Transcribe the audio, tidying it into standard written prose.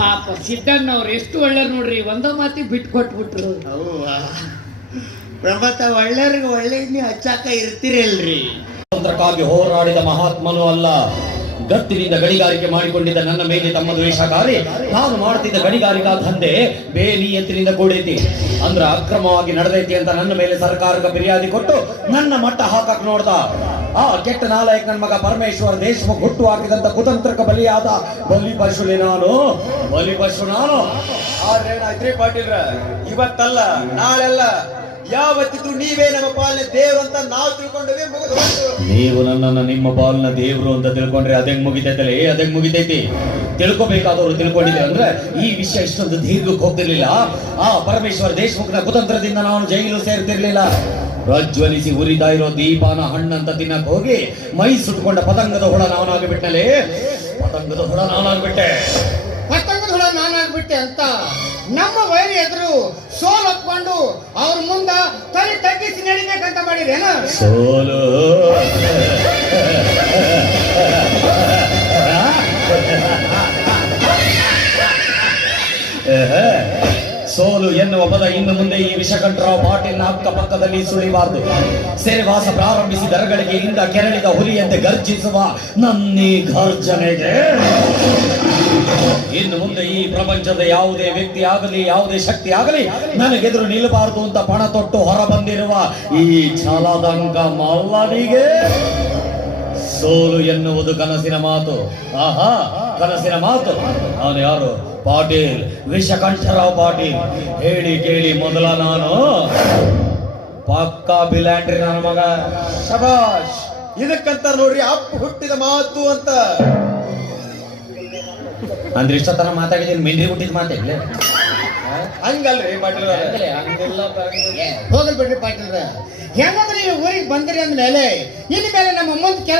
ಪಾಪ ಸಿದ್ದಣ್ಣ ಅವ್ರು ಎಷ್ಟು ಒಳ್ಳೆಯವ್ರು ನೋಡ್ರಿ, ಒಂದ ಮಾತಿ ಬಿಟ್ಟು ಕೊಟ್ಬಿಟ್ರು. ಪ್ರಮತ ಒಳ್ಳೆಯವ್ರಿಗೆ ಒಳ್ಳೆ ನೀವು ಹಚ್ಚಾಕ ಇರ್ತೀರಲ್ರಿ. ಸ್ವಾತಂತ್ರ್ಯಕ್ಕಾಗಿ ಹೋರಾಡಿದ ಮಹಾತ್ಮನೂ ಅಲ್ಲ, ಗತ್ತಿನಿಂದ ಗಣಿಗಾರಿಕೆ ಮಾಡಿಕೊಂಡಿದ್ದ ನನ್ನ ಮೇಲೆ ತಮ್ಮ ದ್ವೇಷಕಾರಿ, ನಾನು ಮಾಡುತ್ತಿದ್ದ ಗಣಿಗಾರಿಕಾ ದಂಧೆ ಬೇಲಿ ಎತ್ತಿನಿಂದ ಕೂಡೈತಿ ಅಂದ್ರ ಅಕ್ರಮವಾಗಿ ನಡೆದೈತಿ ಅಂತ ನನ್ನ ಮೇಲೆ ಸರ್ಕಾರಕ್ಕೆ ಫಿರ್ಯಾದಿ ಕೊಟ್ಟು ನನ್ನ ಮಟ್ಟ ಹಾಕಕ್ ನೋಡ್ದ. ಆ ಕೆಟ್ಟ ನಾಲಾಯಕ್ ನನ್ನ ಮಗ ಪರಮೇಶ್ವರ್ ದೇಶಮುಖ್ ಹುಟ್ಟು ಹಾಕಿದಂತ ಕುತಂತ್ರಕ್ಕೆ ಬಲಿಯಾದ ಬಲಿಪಶುಲೆ ನಾನು. ಆದ್ರೆ ಏನಾಯ್ತ್ರಿ ಪಾಟೀಲ್ರ, ಇವತ್ತಲ್ಲ ನಾಳೆಲ್ಲ ಯಾವತ್ತಿದ್ರು ನೀವೇ ನಮ್ಮ ಪಾಲನೆ ದೇವ್ರು ಅಂತ ನಾವು ತಿಳ್ಕೊಂಡವೇ ಮುಗಿದು. ನೀವು ನನ್ನನ್ನು ನಿಮ್ಮ ಪಾಲಿನ ದೇವ್ರು ಅಂತ ತಿಳ್ಕೊಂಡ್ರೆ ಅದಂಗ್ ಮುಗಿತೈತಲ್ಲ, ಅದಂಗ್ ಮುಗಿತೈತಿ. ತಿಳ್ಕೊಬೇಕಾದವ್ರು ತಿಳ್ಕೊಂಡಿದ್ರೆ ಅಂದ್ರೆ ಈ ವಿಷಯ ಇಷ್ಟೊಂದು ದೀರ್ಘಕ್ಕೆ ಹೋಗ್ತಿರ್ಲಿಲ್ಲ. ಆ ಪರಮೇಶ್ವರ್ ದೇಶಮುಖನ ಕುತಂತ್ರದಿಂದ ನಾನು ಜೈಲು ಸೇರ್ತಿರ್ಲಿಲ್ಲ. ಪ್ರಜ್ವಲಿಸಿ ಉರಿತಾ ಇರೋ ದೀಪಾನ ಹಣ್ಣಂತ ತಿನ್ನಕ್ ಹೋಗಿ ಮೈ ಸುಟ್ಕೊಂಡ ಪತಂಗದ ಹುಳ ನಾನಾಗ್ಬಿಟ್ಟಲೆ. ಪತಂಗದ ಹುಳ ನಾನಾಗ್ಬಿಟ್ಟೆ ಅಂತ ನಮ್ಮ ವೈರಿ ಎದುರು ಸೋಲೊಪ್ಕೊಂಡು ಅವ್ರ ಮುಂದ ತಲೆ ತಗ್ಗಿಸಿ ನಡಿಬೇಕಂತ ಮಾಡಿರೇನ? ಸೋಲು ಸೋಲು ಎನ್ನುವ ಪದ ಇನ್ನು ಮುಂದೆ ಈ ವಿಷಕಂಠರಾವ್ ಪಾಟೀಲ್ನ ಅಕ್ಕಪಕ್ಕದಲ್ಲಿ ಸುಳಿಬಾರದು. ಸೆರೆವಾಸ ಪ್ರಾರಂಭಿಸಿ ದರಗಳಿಗೆಯಿಂದ ಕೆರಳಿದ ಹುಲಿಯಂತೆ ಗರ್ಜಿಸುವ ನನ್ನೀ ಗರ್ಜನೆಗೆ ಇನ್ನು ಮುಂದೆ ಈ ಪ್ರಪಂಚದ ಯಾವುದೇ ವ್ಯಕ್ತಿ ಆಗಲಿ, ಯಾವುದೇ ಶಕ್ತಿ ಆಗಲಿ ನನಗೆದುರು ನಿಲ್ಲಬಾರದು ಅಂತ ಪಣ ತೊಟ್ಟು ಹೊರ ಬಂದಿರುವ ಈ ಛಲದಂಗ ಮಲ್ಲನಿಗೆ ಸೋಲು ಎನ್ನುವುದು ಕನಸಿನ ಮಾತು. ಆಹಾ, ಕನಸಿನ ಮಾತು. ನಾನು ಯಾರು? ಪಾಟೀಲ್, ವಿಷಕಂಠರಾವ್ ಪಾಟೀಲ್. ಹೇಳಿ ಕೇಳಿ ಮೊದಲ ನಾನು ಪಕ್ಕಾ ಬಿಲ್ಯಾಂಡ್ರಿ ನನ್ನ ಮಗ. ಶಬಾಷ್, ಇದಕ್ಕಂತ ನೋಡ್ರಿ ಅಪ್ಪ ಹುಟ್ಟಿದ ಮಾತು ಅಂತ. ಅಂದ್ರೆ ಇಷ್ಟೊತ್ತನ ಮಾತಾಡಿದ್ದೀನಿ, ಮಿಂಡ್ರಿ ಹುಟ್ಟಿದ ಮಾತಾಡ್ಲಿ ಹಂಗಲ್ರಿ ಪಾಟೀಲ್. ಹೋಗಲ್ ಬಿಡ್ರಿ ಪಾಟೀಲ್ರ, ಹೆಂಗಂದ್ರೆ ನೀವು ಊರಿಗೆ ಬಂದಿರಿ ಅಂದ್ಮೇಲೆ ಇನ್ನು ಮೇಲೆ ನಮ್ಮ ಮುಂದೆ ಕೆಲಸ